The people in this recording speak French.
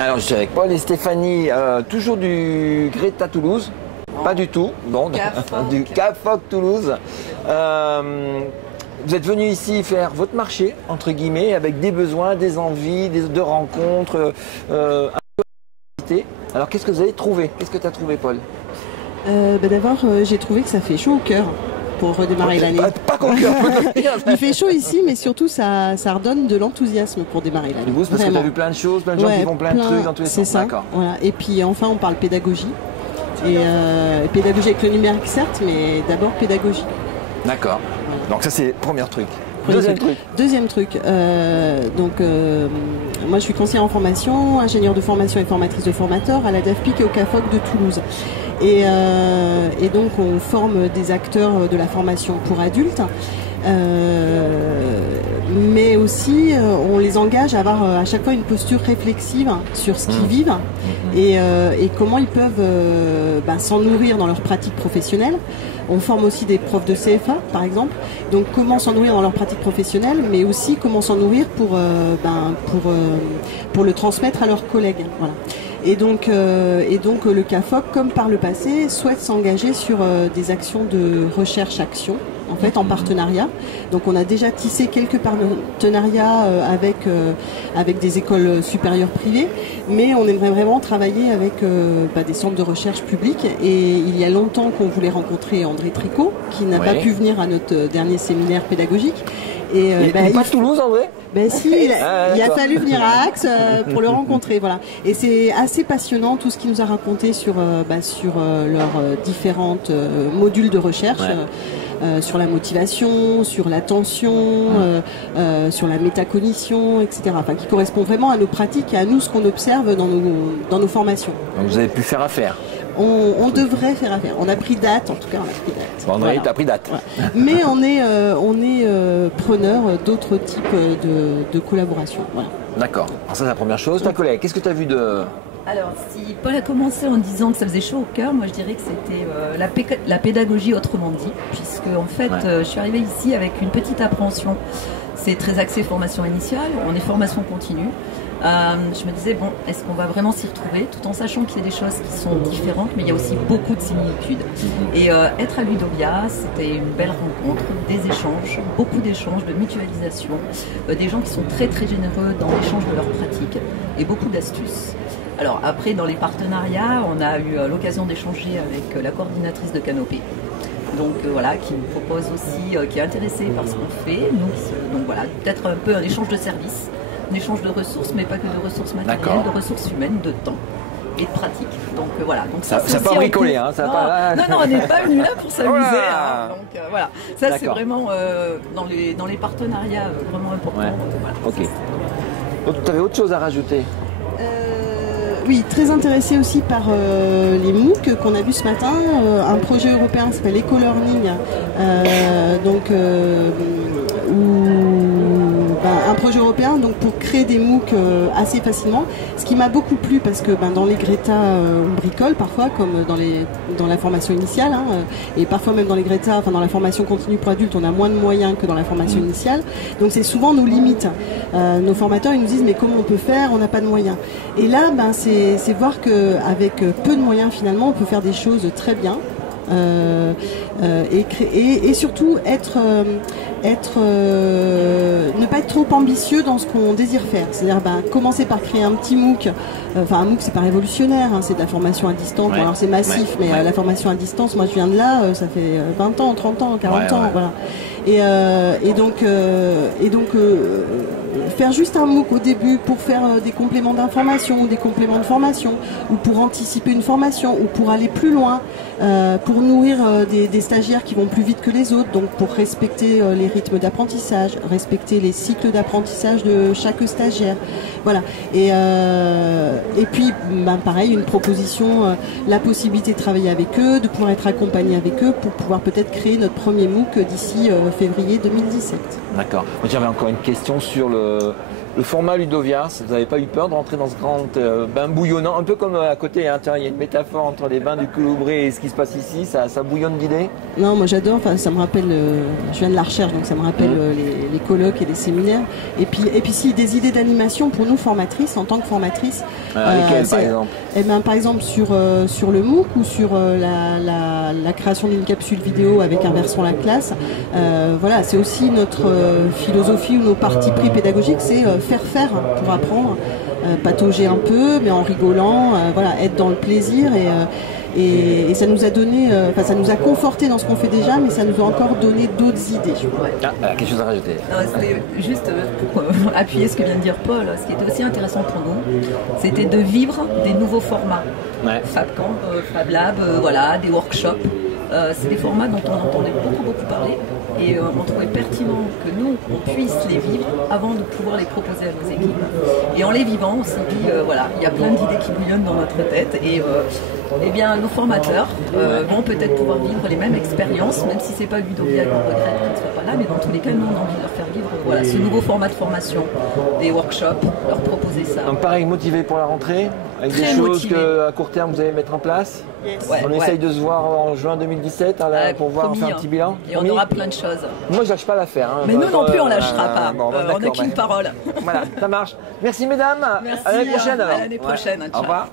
Alors je suis avec Paul et Stéphanie, toujours du Greta Toulouse. Non. Pas du tout, bon, du CAFOC Toulouse. Vous êtes venu ici faire votre marché, entre guillemets, avec des besoins, des envies, de rencontres, Alors qu'est-ce que vous avez trouvé? Qu'est-ce que tu as trouvé, Paul? D'abord, j'ai trouvé que ça fait chaud au cœur pour redémarrer l'année. Pas qu'au cœur. Il fait chaud ici, mais surtout ça redonne de l'enthousiasme pour démarrer l'année. Parce que tu as vu plein de choses, plein de gens qui font plein de trucs dans tous les sens. C'est ça. Voilà. Et puis enfin, on parle pédagogie. Et pédagogie avec le numérique, certes, mais d'abord pédagogie. D'accord. Voilà. Donc ça, c'est le premier truc. Deuxième truc. Moi, je suis conseillère en formation, ingénieure de formation et formatrice de formateurs à la DAFPIC et au CAFOC de Toulouse. Et donc, on forme des acteurs de la formation pour adultes. Mais aussi on les engage à avoir à chaque fois une posture réflexive sur ce qu'ils vivent et comment ils peuvent s'en nourrir dans leur pratique professionnelle. On forme aussi des profs de CFA par exemple, donc comment s'en nourrir dans leur pratique professionnelle, mais aussi comment s'en nourrir pour le transmettre à leurs collègues. Voilà. Et donc le CAFOC, comme par le passé, souhaite s'engager sur des actions de recherche-action, en fait, en partenariat. Donc on a déjà tissé quelques partenariats avec des écoles supérieures privées, mais on aimerait vraiment travailler avec des centres de recherche publics. Et il y a longtemps qu'on voulait rencontrer André Tricot, qui n'a pas pu venir à notre dernier séminaire pédagogique. Et il n'est pas de Toulouse, André? Si, il a fallu venir à Axe pour le rencontrer, voilà. Et c'est assez passionnant tout ce qu'il nous a raconté sur leurs différentes modules de recherche. Sur la motivation, sur l'attention, sur la métacognition, etc. Enfin, qui correspond vraiment à nos pratiques et à nous ce qu'on observe dans nos formations. Donc vous avez pu faire affaire. On devrait faire affaire. On a pris date, en tout cas, on a pris date. Bon, André, tu as pris date. Voilà. Mais on est preneur d'autres types de collaboration. Voilà. D'accord. Alors ça, c'est la première chose. Ta collègue, qu'est-ce que tu as vu de... Alors, si Paul a commencé en disant que ça faisait chaud au cœur, moi je dirais que c'était la pédagogie autrement dit, puisque en fait, je suis arrivée ici avec une petite appréhension. C'est très axé formation initiale, on est formation continue. Je me disais, bon, est-ce qu'on va vraiment s'y retrouver, tout en sachant qu'il y a des choses qui sont différentes, mais il y a aussi beaucoup de similitudes. Et être à Ludovia, c'était une belle rencontre, des échanges, beaucoup d'échanges, de mutualisation, des gens qui sont très très généreux dans l'échange de leurs pratiques et beaucoup d'astuces. Alors après, dans les partenariats, on a eu l'occasion d'échanger avec la coordinatrice de Canopée. Donc voilà, qui nous propose aussi, qui est intéressée par ce qu'on fait. Donc voilà, peut-être un peu un échange de services, un échange de ressources, mais pas que de ressources matérielles, de ressources humaines, de temps et de pratique. Donc voilà. Donc ça pas bricolé, hein. Non, on n'est pas venu là pour s'amuser. Hein. Donc voilà, ça c'est vraiment dans les partenariats vraiment importants. Voilà, ok. Tu avais autre chose à rajouter? Oui, très intéressé aussi par les MOOC qu'on a vu ce matin, un projet européen qui s'appelle Eco-Learning, un projet européen donc pour créer des MOOC assez facilement. Ce qui m'a beaucoup plu parce que dans les Greta on bricole parfois comme dans la formation initiale et parfois même dans les Greta, enfin dans la formation continue pour adultes, on a moins de moyens que dans la formation initiale. Donc c'est souvent nos limites. Nos formateurs ils nous disent mais comment on peut faire, on n'a pas de moyens. Et là c'est voir qu'avec peu de moyens finalement on peut faire des choses très bien. Et surtout ne pas être trop ambitieux dans ce qu'on désire faire. C'est-à-dire commencer par créer un petit MOOC. Un MOOC c'est pas révolutionnaire, c'est de la formation à distance. Bon, alors c'est massif, mais la formation à distance, moi je viens de là, ça fait 20 ans, 30 ans, 40 ans, voilà. Et donc faire juste un MOOC au début pour faire des compléments d'information ou des compléments de formation ou pour anticiper une formation ou pour aller plus loin, pour nourrir des stagiaires qui vont plus vite que les autres, donc pour respecter les rythmes d'apprentissage, respecter les cycles d'apprentissage de chaque stagiaire. Voilà. Et puis pareil, une proposition, la possibilité de travailler avec eux, de pouvoir être accompagné avec eux pour pouvoir peut-être créer notre premier MOOC d'ici février 2017. D'accord. Moi j'avais encore une question sur le format Ludovia, vous n'avez pas eu peur de rentrer dans ce grand bain bouillonnant, un peu comme à côté, hein, il y a une métaphore entre les bains du Coulombré et ce qui se passe ici, ça bouillonne d'idées? Non, moi j'adore, enfin, ça me rappelle, je viens de la recherche, donc ça me rappelle les colloques et les séminaires. Et puis si, des idées d'animation pour nous formatrices, en tant que formatrices. Lesquelles par exemple? Eh ben, par exemple sur le MOOC ou sur la création d'une capsule vidéo avec Inversons la classe. Voilà, c'est aussi notre philosophie ou nos partis pris pédagogiques, c'est faire pour apprendre, patauger un peu, mais en rigolant, voilà, être dans le plaisir et ça nous a donné, enfin ça nous a conforté dans ce qu'on fait déjà, mais ça nous a encore donné d'autres idées. Quelque chose à rajouter? C'était juste pour appuyer ce que vient de dire Paul, ce qui était aussi intéressant pour nous, c'était de vivre des nouveaux formats. FabCamp, FabLab, voilà, des workshops. C'est des formats dont on entendait beaucoup parler et on trouvait pertinent que nous, on puisse les vivre avant de pouvoir les proposer à nos équipes. Et en les vivant, on s'est dit, voilà, il y a plein d'idées qui bouillonnent dans notre tête et eh bien, nos formateurs vont peut-être pouvoir vivre les mêmes expériences, même si c'est pas Ludovia qu'on regrette qu'ils ne soient pas là, mais dans tous les cas, nous, on a envie de leur faire vivre voilà, ce nouveau format de formation, des workshops, leur proposer ça. Donc pareil, motivé pour la rentrée, avec Très des choses motivé. qu'à court terme vous allez mettre en place. On essaye de se voir en juin 2017 pour voir, faire un petit bilan. Et on aura plein de choses. Moi, je lâche pas l'affaire. Hein. Mais nous non plus, on lâchera pas. Bon, on n'a qu'une parole. Voilà, ça marche. Merci mesdames. Merci, à l'année prochaine alors. À l'année prochaine. Au revoir.